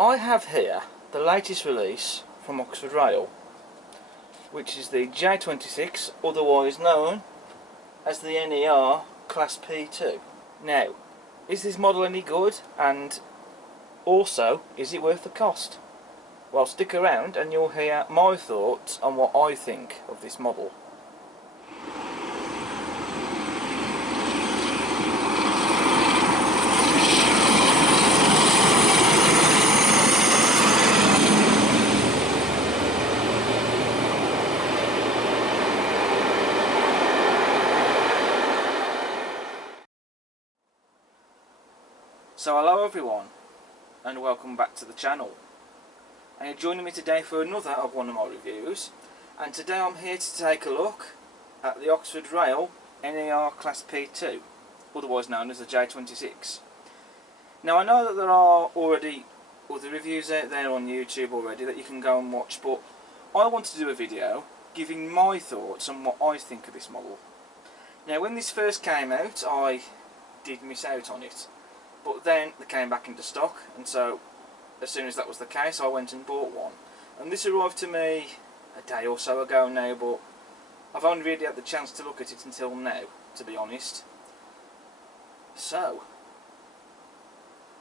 I have here the latest release from Oxford Rail, which is the J26, otherwise known as the NER Class P2. Now, is this model any good, and also, is it worth the cost? Well, stick around and you'll hear my thoughts on what I think of this model. So hello everyone, and welcome back to the channel. And you're joining me today for another of one of my reviews, and today I'm here to take a look at the Oxford Rail NER Class P2, otherwise known as the J26. Now I know that there are already other reviews out there on YouTube already that you can go and watch, but I want to do a video giving my thoughts on what I think of this model. Now when this first came out I did miss out on it, but then they came back into stock, and so as soon as that was the case I went and bought one. And this arrived to me a day or so ago now, but I've only really had the chance to look at it until now, to be honest. So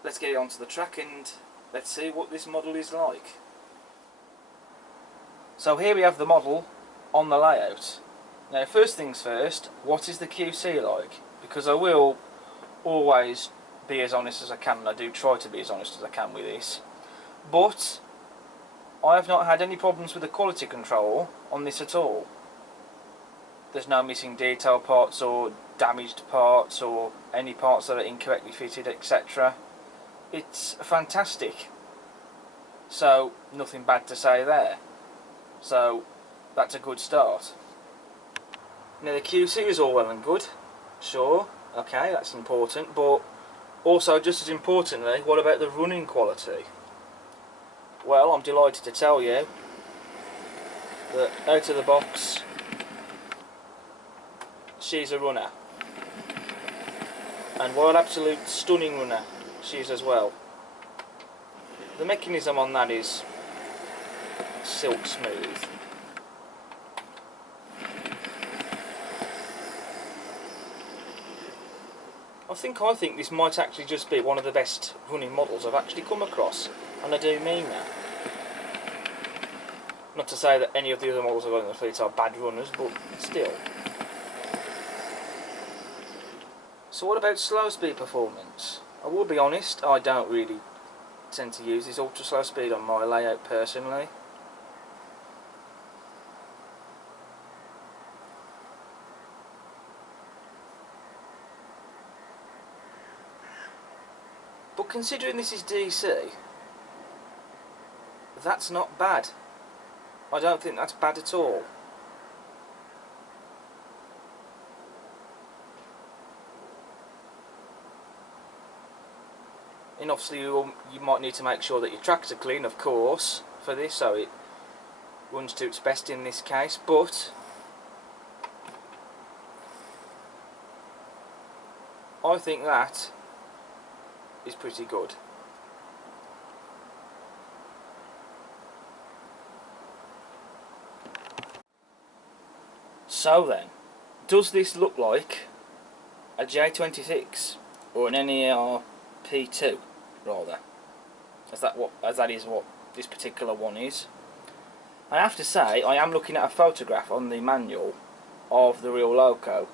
let's get it onto the track and let's see what this model is like. So here we have the model on the layout. Now first things first, what is the QC like? Because I will always be as honest as I can, and I do try to be as honest as I can with this, but I have not had any problems with the quality control on this at all. There's no missing detail parts or damaged parts or any parts that are incorrectly fitted, etc. It's fantastic, so nothing bad to say there, so that's a good start. Now the QC is all well and good, sure, okay, that's important, but also, just as importantly, what about the running quality? Well, I'm delighted to tell you that out of the box, she's a runner. And what an absolute stunning runner she is as well. The mechanism on that is silk smooth. I think this might actually just be one of the best running models I've actually come across, and I do mean that. Not to say that any of the other models I've got in the fleet are bad runners, but still. So what about slow speed performance? I will be honest, I don't really tend to use this ultra slow speed on my layout personally. But considering this is DC, that's not bad. I don't think that's bad at all. And obviously you might need to make sure that your tracks are clean, of course, for this, so it runs to its best in this case, but I think that is pretty good. So then, does this look like a J26 or an NER P2 rather? As that is what this particular one is. I have to say, I am looking at a photograph on the manual of the real loco,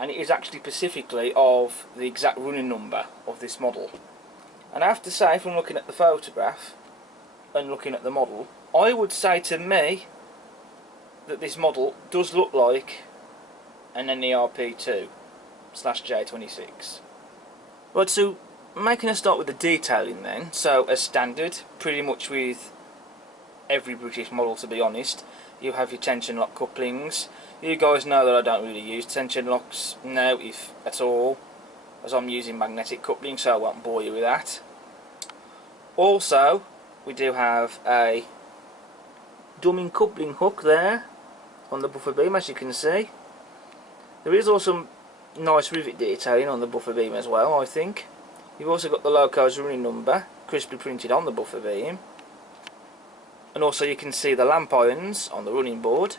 and it is actually specifically of the exact running number of this model. And I have to say, from looking at the photograph and looking at the model, I would say to me that this model does look like an NER P2 / J26. Right, so making a start with the detailing then, so as standard, pretty much with every British model to be honest, you have your tension lock couplings. You guys know that I don't really use tension locks now, if at all, as I'm using magnetic coupling, so I won't bore you with that. Also, we do have a dumbing coupling hook there on the buffer beam, as you can see. There is also nice rivet detailing on the buffer beam as well, I think. You've also got the loco's running number crisply printed on the buffer beam. And also you can see the lamp irons on the running board.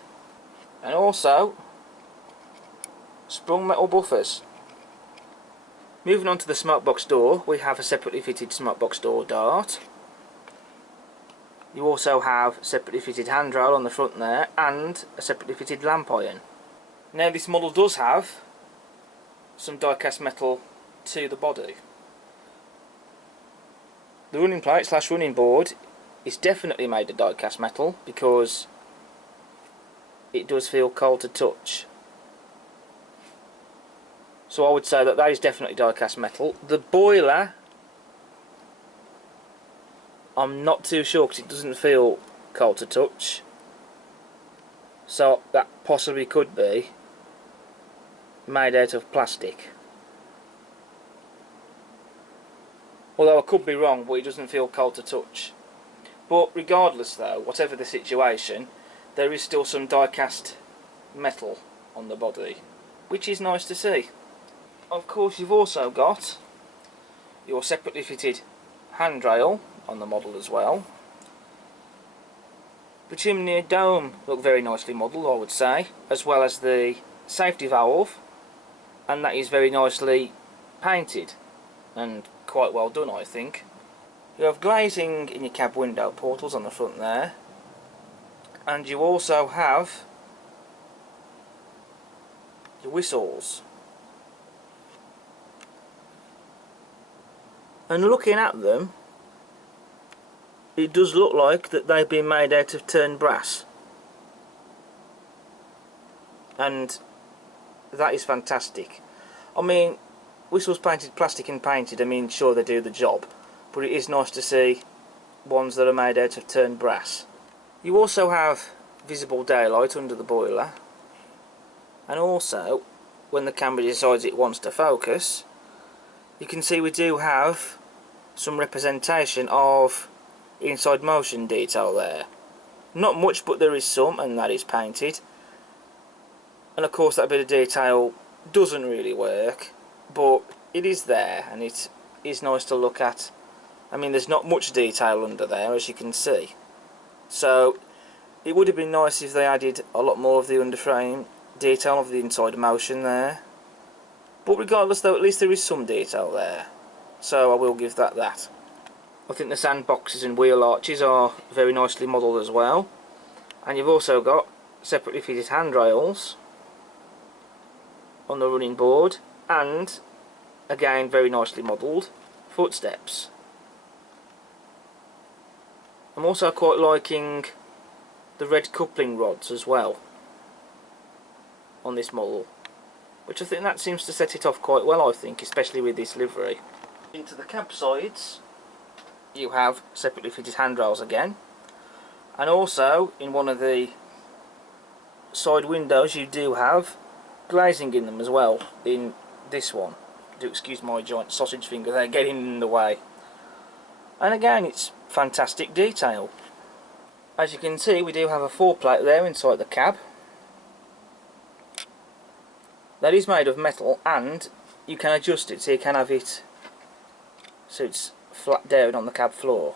And also sprung metal buffers. Moving on to the smokebox door, we have a separately fitted smokebox door dart. You also have separately fitted handrail on the front there and a separately fitted lamp iron. Now this model does have some die-cast metal to the body. The running plate / running board is definitely made of die-cast metal because it does feel cold to touch. So I would say that is definitely die-cast metal. The boiler, I'm not too sure because it doesn't feel cold to touch. So that possibly could be made out of plastic. Although I could be wrong, but it doesn't feel cold to touch. But regardless though, whatever the situation, there is still some die-cast metal on the body, which is nice to see. Of course you've also got your separately fitted handrail on the model as well. The chimney dome look very nicely modelled, I would say, as well as the safety valve, and that is very nicely painted and quite well done, I think. You have glazing in your cab window portals on the front there, and you also have your whistles. And looking at them, it does look like that they've been made out of turned brass, and that is fantastic. I mean, whistles painted plastic and painted, I mean, sure they do the job, but it is nice to see ones that are made out of turned brass. You also have visible daylight under the boiler, and also when the camera decides it wants to focus, you can see we do have some representation of inside motion detail there. Not much, but there is some, and that is painted. And of course that bit of detail doesn't really work, but it is there and it is nice to look at. I mean, there's not much detail under there, as you can see, so it would have been nice if they added a lot more of the underframe detail of the inside motion there. But regardless though, at least there is some detail there, so I will give that. I think the sandboxes and wheel arches are very nicely modelled as well. And you've also got separately fitted handrails on the running board, and again very nicely modelled footsteps. I'm also quite liking the red coupling rods as well on this model, which I think that seems to set it off quite well, I think, especially with this livery. Into the cab sides you have separately fitted handrails again, and also in one of the side windows you do have glazing in them as well, in this one. Do excuse my giant sausage finger, they're getting in the way. And again, it's fantastic detail. As you can see, we do have a 4-plate there inside the cab. That is made of metal, and you can adjust it so you can have it so it's flat down on the cab floor.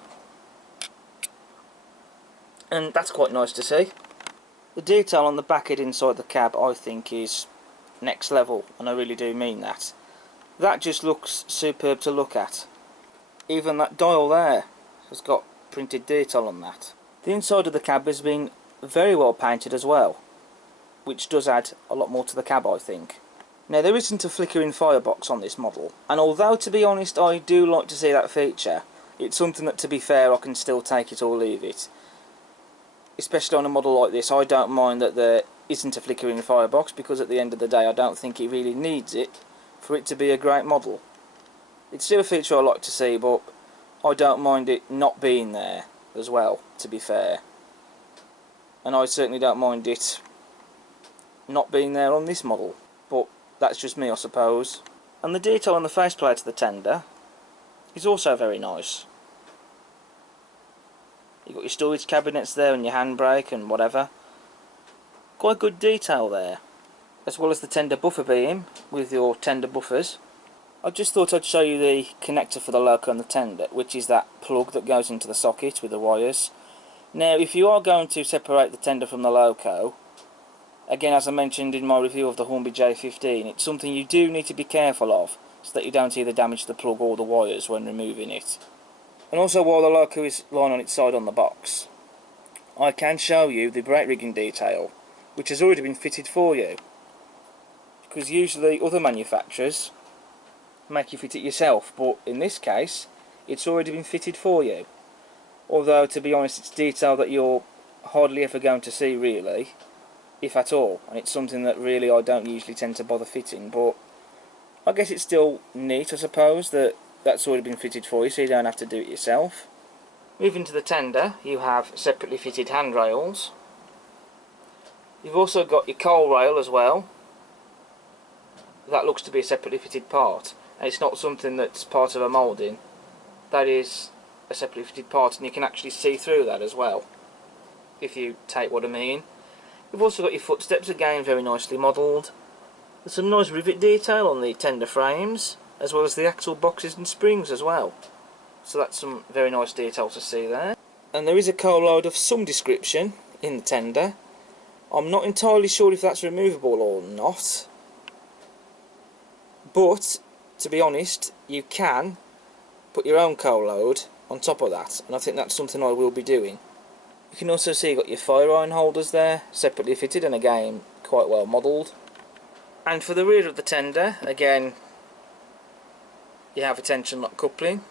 And that's quite nice to see. The detail on the backhead inside the cab, I think, is next level, and I really do mean that. That just looks superb to look at. Even that dial there has got printed detail on that. The inside of the cab has been very well painted as well, which does add a lot more to the cab, I think. Now, there isn't a flickering firebox on this model, and although, to be honest, I do like to see that feature, it's something that, to be fair, I can still take it or leave it. Especially on a model like this, I don't mind that there isn't a flickering firebox, because at the end of the day I don't think it really needs it for it to be a great model. It's still a feature I like to see, but I don't mind it not being there as well, to be fair. And I certainly don't mind it not being there on this model, but that's just me, I suppose. And the detail on the faceplate of the tender is also very nice. You've got your storage cabinets there and your handbrake and whatever. Quite good detail there. As well as the tender buffer beam with your tender buffers. I just thought I'd show you the connector for the loco and the tender, which is that plug that goes into the socket with the wires. Now, if you are going to separate the tender from the loco, again, as I mentioned in my review of the Hornby J15, it's something you do need to be careful of, so that you don't either damage the plug or the wires when removing it. And also, while the loco is lying on its side on the box, I can show you the brake rigging detail, which has already been fitted for you. Because usually other manufacturers make you fit it yourself, but in this case it's already been fitted for you. Although, to be honest, it's detail that you're hardly ever going to see really, if at all, and it's something that really I don't usually tend to bother fitting, but I guess it's still neat, I suppose, that that's already been fitted for you so you don't have to do it yourself. Moving to the tender, you have separately fitted handrails. You've also got your coal rail as well. That looks to be a separately fitted part, and it's not something that's part of a moulding. That is a separately fitted part, and you can actually see through that as well, if you take what I mean. You've also got your footsteps, again very nicely modelled. There's some nice rivet detail on the tender frames, as well as the axle boxes and springs as well. So that's some very nice detail to see there. And there is a coal load of some description in the tender. I'm not entirely sure if that's removable or not, but to be honest, you can put your own coal load on top of that, and I think that's something I will be doing. You can also see you've got your fire iron holders there, separately fitted and again quite well modelled. And for the rear of the tender, again you have a tension lock coupling,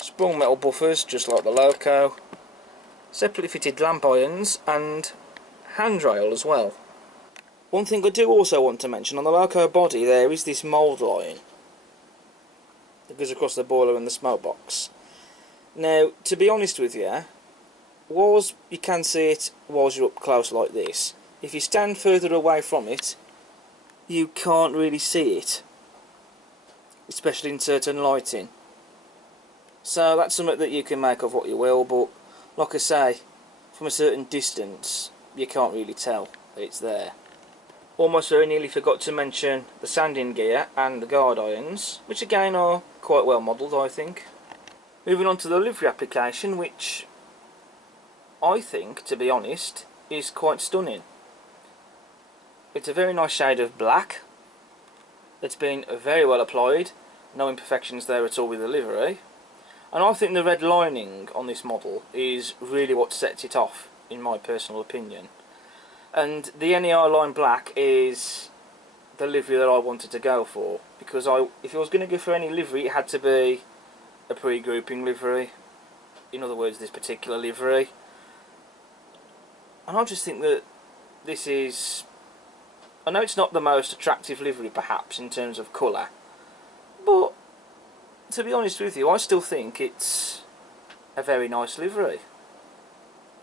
sprung metal buffers just like the loco, separately fitted lamp irons and handrail as well. One thing I do also want to mention, on the loco body there is this mould line that goes across the boiler and the smoke box. Now, to be honest with you, whilst you can see it whilst you're up close like this, if you stand further away from it, you can't really see it, especially in certain lighting. So that's something that you can make of what you will, but like I say, from a certain distance you can't really tell that it's there. Almost very nearly forgot to mention the sanding gear and the guard irons, which again are quite well modelled, I think. Moving on to the livery application, which I think, to be honest, is quite stunning. It's a very nice shade of black. It's been very well applied, no imperfections there at all with the livery. And I think the red lining on this model is really what sets it off, in my personal opinion. And the NER line black is the livery that I wanted to go for, because if I was going to go for any livery, it had to be a pre-grouping livery. In other words, this particular livery. And I just think that this is... I know it's not the most attractive livery perhaps in terms of colour, but to be honest with you, I still think it's a very nice livery.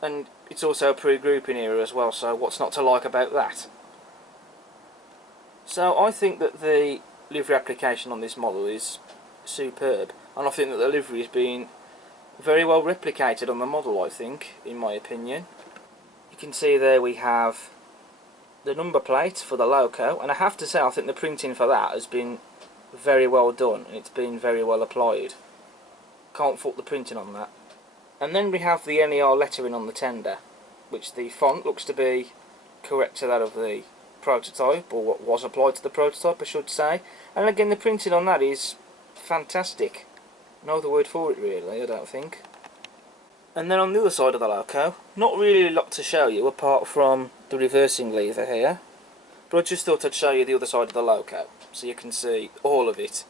And it's also a pre-grouping era as well, so what's not to like about that? So I think that the livery application on this model is superb, and I think that the livery has been very well replicated on the model, I think, in my opinion. You can see there we have the number plate for the loco, and I have to say I think the printing for that has been very well done, and it's been very well applied. Can't fault the printing on that. And then we have the NER lettering on the tender, which the font looks to be correct to that of the prototype, or what was applied to the prototype I should say. And again, the printing on that is fantastic. No other word for it really, I don't think. And then on the other side of the loco, not really a lot to show you apart from the reversing lever here, but I just thought I'd show you the other side of the loco so you can see all of it.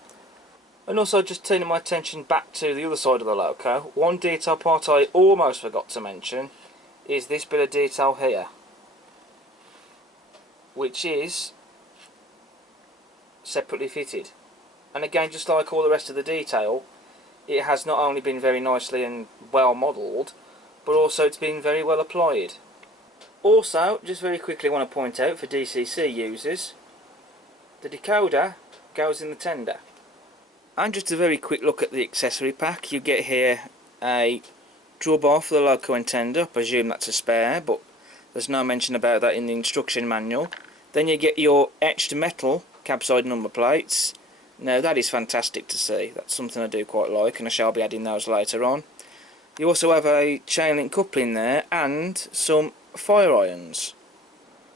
And also, just turning my attention back to the other side of the loco, one detail part I almost forgot to mention is this bit of detail here, which is separately fitted. And again, just like all the rest of the detail, it has not only been very nicely and well modelled, but also it's been very well applied. Also, just very quickly want to point out for DCC users, the decoder goes in the tender. And just a very quick look at the accessory pack. You get here a drawbar for the loco and tender. I presume that's a spare, but there's no mention about that in the instruction manual. Then you get your etched metal cab side number plates. Now that is fantastic to see. That's something I do quite like, and I shall be adding those later on. You also have a chain link coupling there and some fire irons.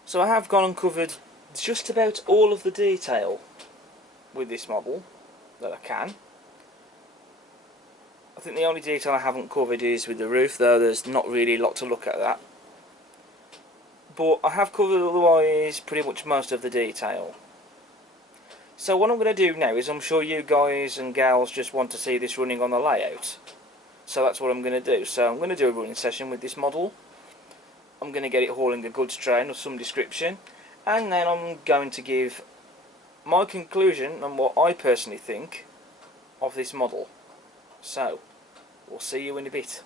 So I have gone and covered just about all of the detail with this model that I can. I think the only detail I haven't covered is with the roof, though there's not really a lot to look at that. But I have covered otherwise pretty much most of the detail. So what I'm going to do now is, I'm sure you guys and gals just want to see this running on the layout. So that's what I'm going to do. So I'm going to do a running session with this model. I'm going to get it hauling a goods train of some description, and then I'm going to give my conclusion and what I personally think of this model. So, we'll see you in a bit.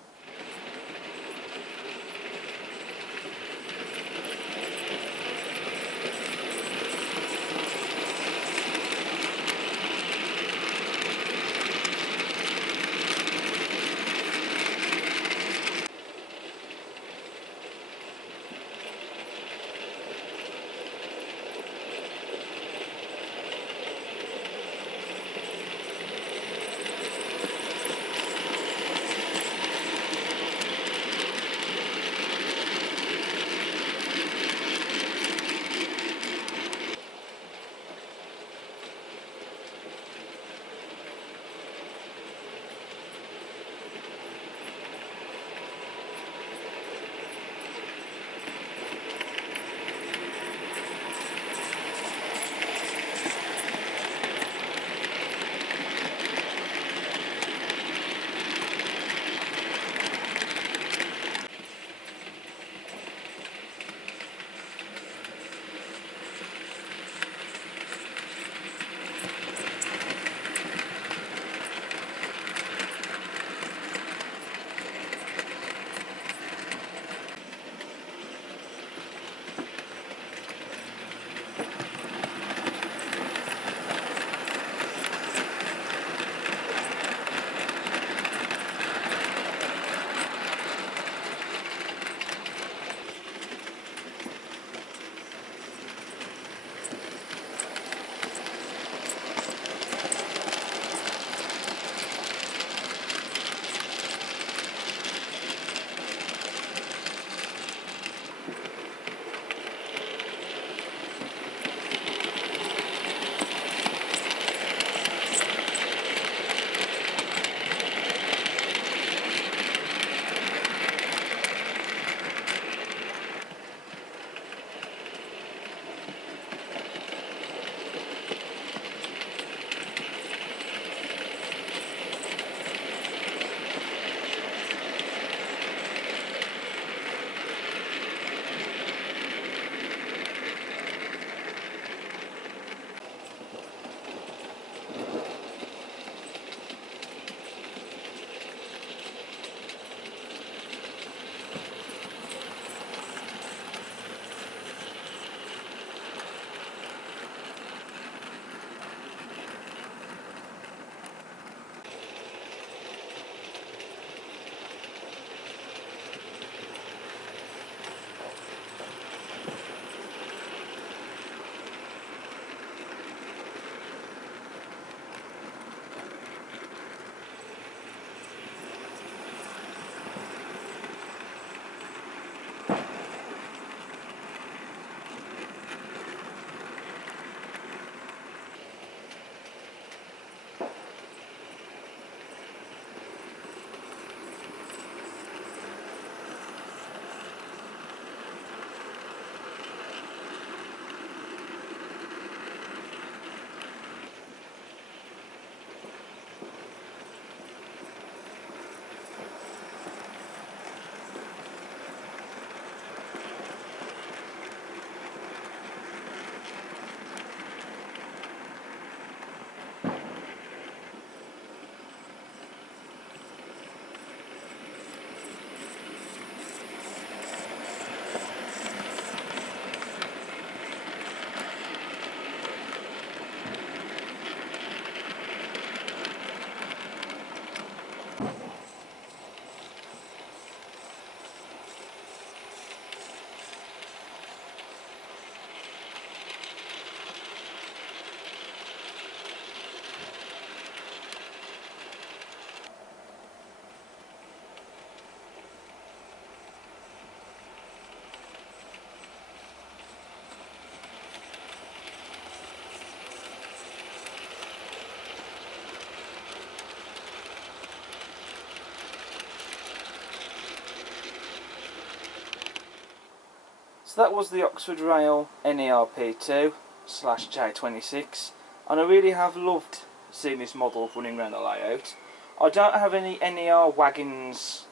So that was the Oxford Rail NER P2 / J26, and I really have loved seeing this model running around the layout. I don't have any NER wagons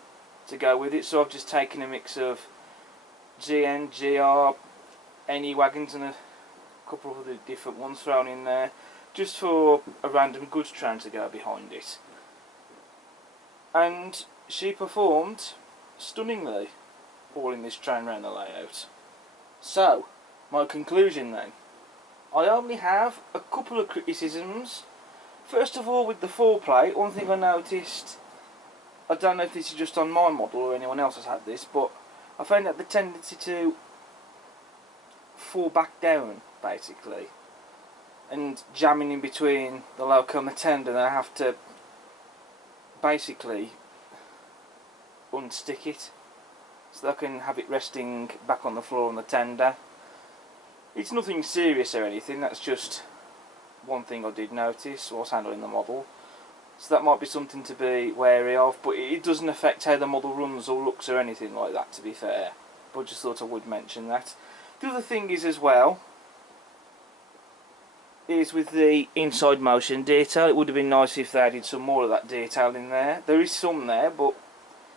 to go with it, so I've just taken a mix of GN, GR, NE wagons and a couple of other different ones thrown in there, just for a random goods train to go behind it. And she performed stunningly hauling this train around the layout. So, my conclusion then. I only have a couple of criticisms. First of all, with the foreplate, one thing I noticed, I don't know if this is just on my model or anyone else has had this, but I found that the tendency to fall back down, basically, and jamming in between the loco and the tender, and I have to basically unstick it so that I can have it resting back on the floor on the tender. It's nothing serious or anything, that's just one thing I did notice whilst handling the model. So that might be something to be wary of, but it doesn't affect how the model runs or looks or anything like that, to be fair. But I just thought I would mention that. The other thing is as well, is with the inside motion detail. It would have been nice if they added some more of that detail in there. There is some there, but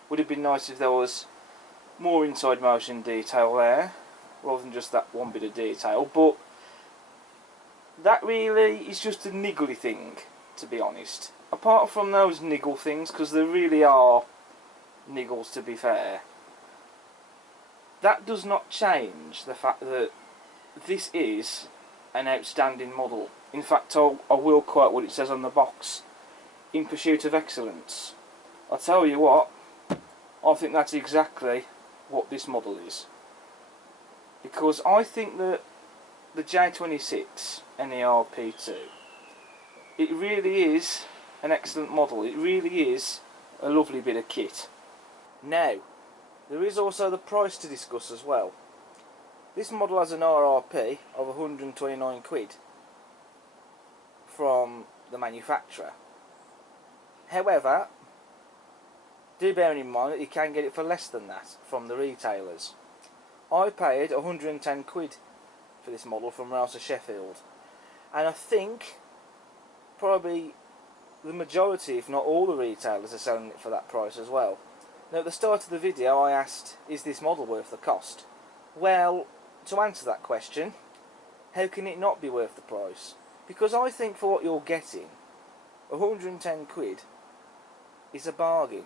would have been nice if there was more inside motion detail there, rather than just that one bit of detail. But that really is just a niggly thing, to be honest. Apart from those niggle things, because there really are niggles, to be fair, that does not change the fact that this is an outstanding model. In fact, I will quote what it says on the box: in pursuit of excellence. I'll tell you what, I think that's exactly what this model is. Because I think that the J26 NER P2, it really is an excellent model. It really is a lovely bit of kit. Now, there is also the price to discuss as well. This model has an RRP of 129 quid from the manufacturer. However, do bear in mind that you can get it for less than that from the retailers. I paid 110 quid for this model from Rouse of Sheffield, and I think probably the majority, if not all the retailers, are selling it for that price as well. Now, at the start of the video I asked, is this model worth the cost? Well, to answer that question, how can it not be worth the price? Because I think for what you're getting, 110 quid is a bargain.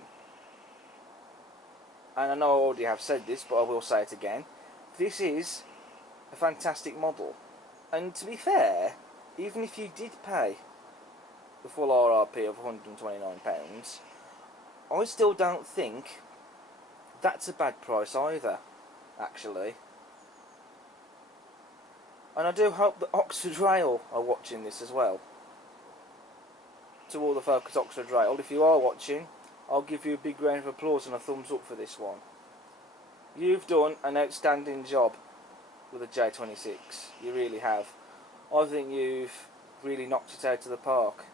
And I know I already have said this, but I will say it again. This is a fantastic model. And to be fair, even if you did pay the full RRP of £129, I still don't think that's a bad price either, actually. And I do hope that Oxford Rail are watching this as well. To all the folk at Oxford Rail, if you are watching, I'll give you a big round of applause and a thumbs up for this one. You've done an outstanding job with the J26, you really have. I think you've really knocked it out of the park.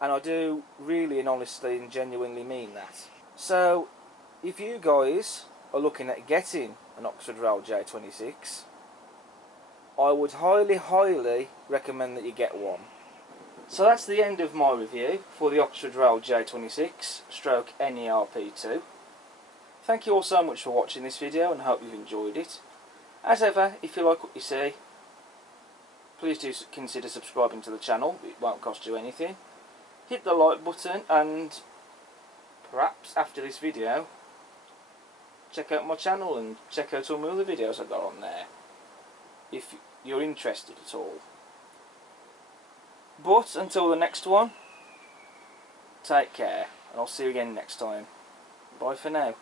And I do really and honestly and genuinely mean that. So, if you guys are looking at getting an Oxford Rail J26, I would highly recommend that you get one. So that's the end of my review for the Oxford Rail J26 / NER P2. Thank you all so much for watching this video and I hope you've enjoyed it. As ever, if you like what you see, please do consider subscribing to the channel. It won't cost you anything. Hit the like button, and perhaps after this video check out my channel and check out some other videos I've got on there, if you're interested at all. But until the next one, take care, and I'll see you again next time. Bye for now.